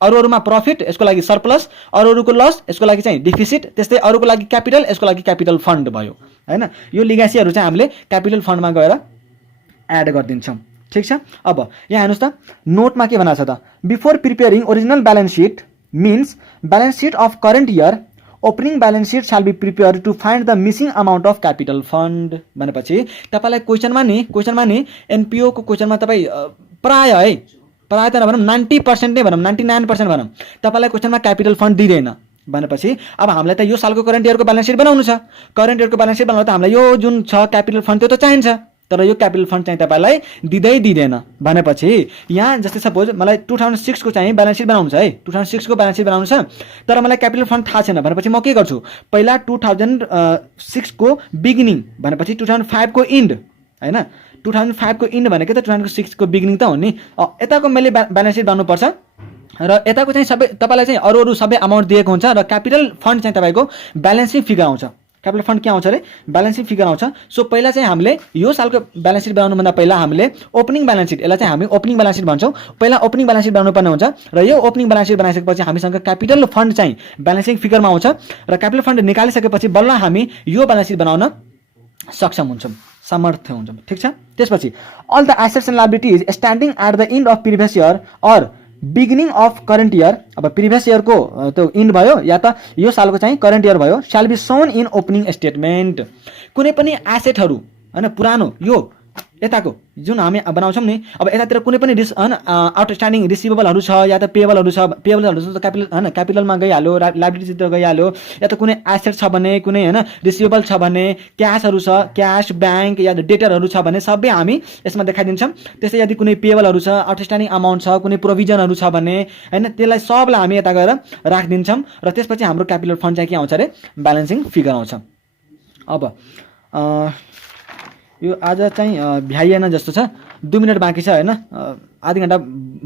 अरूमा प्रफिट यसको लागि सरप्लस, अरूको लस यसको लागि चाहिँ डिफिसिट, त्यस्तै अरूको लागि क्यापिटल यसको लागि क्यापिटल फन्ड भयो हैन। यो लिगेसीहरू चाहिँ हामीले क्यापिटल फन्डमा गएर एड गरिदिन्छौँ। ठिक छ, अब यहाँ हेर्नुहोस् त नोटमा के भनेको छ त, before preparing original balance sheet means balance sheet of current year opening balance sheet shall be prepare to find the missing amount of capital fund भनेपछि तपाईँलाई क्वेसनमा नि एनपिओको क्वेसनमा तपाईँ प्राय त नभनौँ 90% नै भनौँ 99% भनौँ तपाईँलाई क्वेसनमा क्यापिटल फन्ड दिँदैन भनेपछि अब हामीलाई त यो सालको करेन्ट इयरको ब्यालेन्स सिट बनाउनु छ। करेन्ट इयरको ब्यालेन्स सिट बनाउँदा त हामीलाई यो जुन छ क्यापिटल फन्ड त्यो त चाहिन्छ, तर यो क्यापिटल फन्ड चाहिँ तपाईँलाई दिँदैन भनेपछि यहाँ जस्तै सपोज मलाई 2006 को चाहिँ ब्यालेन्स सिट बनाउनु छ है, 2006 को ब्यालेन्स सिट बनाउनु छ, तर मलाई क्यापिटल फन्ड थाहा छैन भनेपछि म के गर्छु पहिला 2006 को बिगिनिङ भनेपछि 2005 को इन्ड हैन, 2005 को इन्ड भनेको त 2006 को बिगिनिङ त हो नि, यताको मैले ब्यालेन्स सिट बनाउनुपर्छ र यताको चाहिँ सबै तपाईँलाई चाहिँ अरू सबै अमाउन्ट दिएको हुन्छ र क्यापिटल फन्ड चाहिँ तपाईँको ब्यालेन्सिङ फिगर आउँछ। क्यापिटल फन्ड के आउँछ अरे ब्यालेन्सिङ फिगर आउँछ। सो पहिला चाहिँ हामीले यो सालको ब्यालेन्स सिट बनाउनुभन्दा पहिला हामीले ओपनिङ ब्यालेन्स सिट, यसलाई चाहिँ हामी ओपनिङ ब्यालेन्स सिट भन्छौँ, पहिला ओपनिङ ब्यालेन्स सिट बनाउनु पर्ने हुन्छ र यो ओपनिङ ब्यालेन्स सिट बनाइसकेपछि हामीसँग क्यापिटल फन्ड चाहिँ ब्यालेन्सिङ फिगरमा आउँछ र क्यापिटल फन्ड निकालिसकेपछि बल्ल हामी यो ब्यालेन्स सिट बनाउन सक्षम हुन्छौँ, सामर्थ्य हुन्छौँ। ठिक छ, त्यसपछि all the assets and liabilities standing at the end of previous year or beginning of current year, अब प्रिभियस इयरको त्यो इन्ड भयो या त यो सालको चाहिँ करेन्ट इयर भयो, shall be shown in opening statement. कुनै पनि एसेटहरू हैन पुरानो यो यताको जुन हामी बनाउँछौँ नि, अब यतातिर कुनै पनि आउटस्ट्यान्डिङ रिसिभेबलहरू छ या त पेएबलहरू छ त क्यापिटल हैन क्यापिटलमा गइहाल्यो, लायबिलिटीतिर गइहाल्यो, या त कुनै एसेट छ भने कुनै हैन रिसिभेबल छ भने क्यासहरू छ, क्यास ब्याङ्क या डेटरहरू छ भने सबै हामी यसमा देखाइदिन्छौँ। त्यस्तै यदि कुनै पेएबलहरू छ, आउटस्ट्यान्डिङ अमाउन्ट छ, कुनै प्रोभिजनहरू छ भने हैन त्यसलाई सबलाई हामी यता गएर राखिदिन्छौँ र त्यसपछि हाम्रो क्यापिटल फन्ड चाहिँ के आउँछ अरे ब्यालेन्सिङ फिगर आउँछ। अब यो आज चाहिँ भ्याइएन जस्तो छ, 2 मिनट बाँकी छ हैन, आधी घन्टा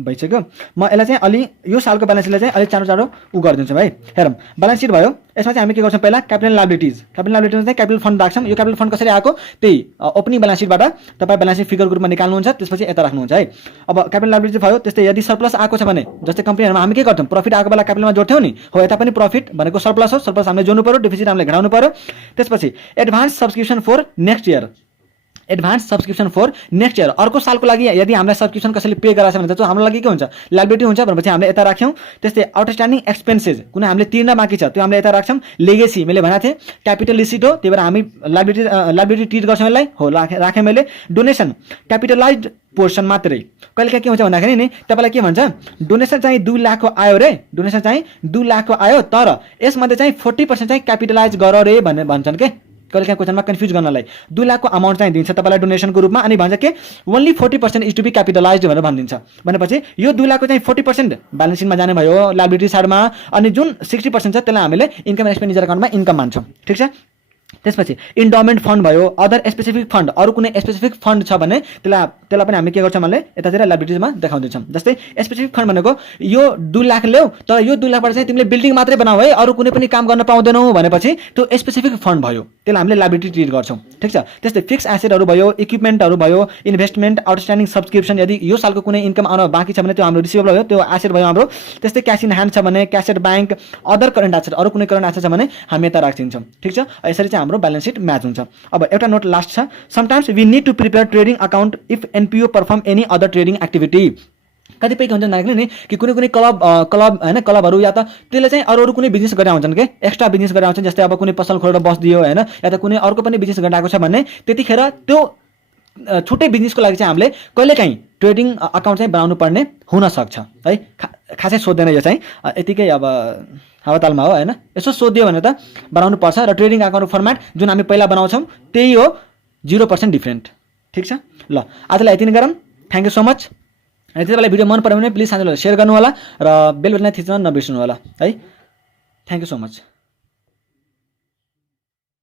भइसक्यो। म यसलाई चाहिँ अलि यो सालको ब्यालेन्स सिटलाई चाहिँ अलिक चाँडो उ गरिदिन्छौँ है। हेरौँ ब्यालेन्स सिट भयो, यसमा चाहिँ हामी के गर्छौँ पहिला क्यापिटल लायबिलिटिज चाहिँ क्यापिटल फन्ड राख्छौँ। यो क्यापिटल फन्ड कसरी आएको त्यही ओपनिङ ब्यालेन्स सिटबाट तपाईँ ब्यालेन्स सिट फिगरको रूपमा निकाल्नुहुन्छ, त्यसपछि यता राख्नुहुन्छ है। अब क्यापिटल लायबिलिटी भयो, त्यस्तै यदि सरप्लस आएको छ भने जस्तै कम्पनीहरूमा हामी के गर्छौँ प्रफिट आएको बेला क्यापिटलमा जोड्थ्यौँ नि, हो यता पनि प्रफिट भनेको सरप्लस हो, सरप्लस हामीले जोड्नु पर्यो, डिफिसिट हामीले घटाउनु पर्यो। त्यसपछि advance subscription for next year, advance subscription for next year अर्को सालको लागि यदि हामीलाई सब्सक्रिप्सन कसैले पे गराछ भने त हाम्रो लागि के हुन्छ लायबिलिटी हुन्छ भनेपछि हामीले यता राख्यौँ। त्यस्तै आउटस्ट्यान्डिङ एक्सपेन्सेस कुनै हामीले तिर्न बाँकी छ त्यो हामीले यता राख्छौँ। लेगेसी मैले भनेको थिएँ क्यापिटल रिसिट हो, त्यही भएर हामी लायबिलिटी ट्रिट गर्छौँ यसलाई, हो राखेँ मैले। डोनेसन क्यापिटलाइज्ड पोर्सन मात्रै, कहिले के हुन्छ भन्दाखेरि नि तपाईँलाई के भन्छ डोनेसन चाहिँ 2 लाखको आयो रे, डोनेसन चाहिँ 2 लाखको आयो तर यसमध्ये चाहिँ 40% चाहिँ क्यापिटलाइज गर रे भनेर भन्छन् के, कहिले क्वेसनमा कन्फ्युज गर्नलाई 2 लाखको अमाउन्ट चाहिँ दिन्छ तपाईँलाई डोनेसनको रूपमा, अनि भन्छ के only 40% is to be capitalised भनेर भनिदिन्छ। भनेपछि यो 2 लाखको चाहिँ 40% ब्यालेन्स सिटमा जाने भयो लायबिलिटी साइडमा, अनि जुन 60% छ त्यसलाई हामीले इन्कम एक्सपेन्डिचर अकाउन्टमा इन्कम मान्छौँ। ठिक छ, त्यसपछि इन्डोमेन्ट फन्ड भयो, अदर स्पेसिफिक फन्ड, अरू कुनै स्पेसिफिक फन्ड छ भने त्यसलाई पनि हामी के गर्छौँ भने यतातिर लाइबिलिटिजमा देखाउँदैछौँ। जस्तै स्पेसिफिक फन्ड भनेको यो 2 लाख ल्याऊ तर यो 2 लाखबाट चाहिँ तिमीले बिल्डिङ मात्रै बनाऊ है, अरू कुनै पनि काम गर्न पाउँदैनौ भनेपछि त्यो स्पेसिफिक फन्ड भयो, त्यसलाई हामीले लाइबिलिटी ट्रिट गर्छौँ। ठिक छ। त्यस्तै फिक्स एसेटहरू भयो, इक्विपमेन्टहरू भयो, इन्भेस्टमेन्ट, आउटस्ट्यान्डिङ सब्सक्रिप्सन, यदि यो सालको कुनै इन्कम आउन बाँकी छ भने त्यो हाम्रो रिसिभेबल भयो, त्यो एसेट भयो हाम्रो। त्यस्तै क्यास इन ह्यान्ड छ भने cash at bank, other current asset, अरू कुनै करेन्ट एसेट छ भने हामी यता राखिदिन्छौँ। ठिक छ। यसरी चाहिँ हाम्रो ब्यालेन्स सिट म्याच हुन्छ। अब एउटा नोट लास्ट छ, sometimes we need to prepare trading account if NPO perform any other trading activity. कतिपय के हुन्छ नि कि कुनै क्लब होइन, क्लबहरू या त त्यसले चाहिँ अरू कुनै बिजनेस गरेर हुन्छन् के, एक्स्ट्रा बिजनेस गरेर हुन्छन्। जस्तै अब कुनै पसल खोलेर बसिदियो होइन, या त कुनै अर्को पनि बिजनेस गरिरहेको छ भने त्यतिखेर त्यो छुट्टै बिजनेसको लागि चाहिँ हामीले कहिलेकाहीँ ट्रेडिङ अकाउन्ट चाहिँ बनाउनु पर्ने हुनसक्छ है। खासै सोध्दैन यो चाहिँ, यतिकै अब हावातालमा हो होइन। यसो सोधियो भने त बनाउनु पर्छ। र ट्रेडिङ अकाउन्ट फर्मेट जुन हामी पहिला बनाउँछौँ त्यही हो, 0% डिफ्रेन्ट। ठिक छ। ल आजलाई यति नै गरौँ। Thank you so much. यदि तपाईँलाई भिडियो मन पऱ्यो भने प्लिज साथीहरूलाई सेयर गर्नु होला र बेल बटन थिच्न नबिर्सनु होला है। Thank you so much.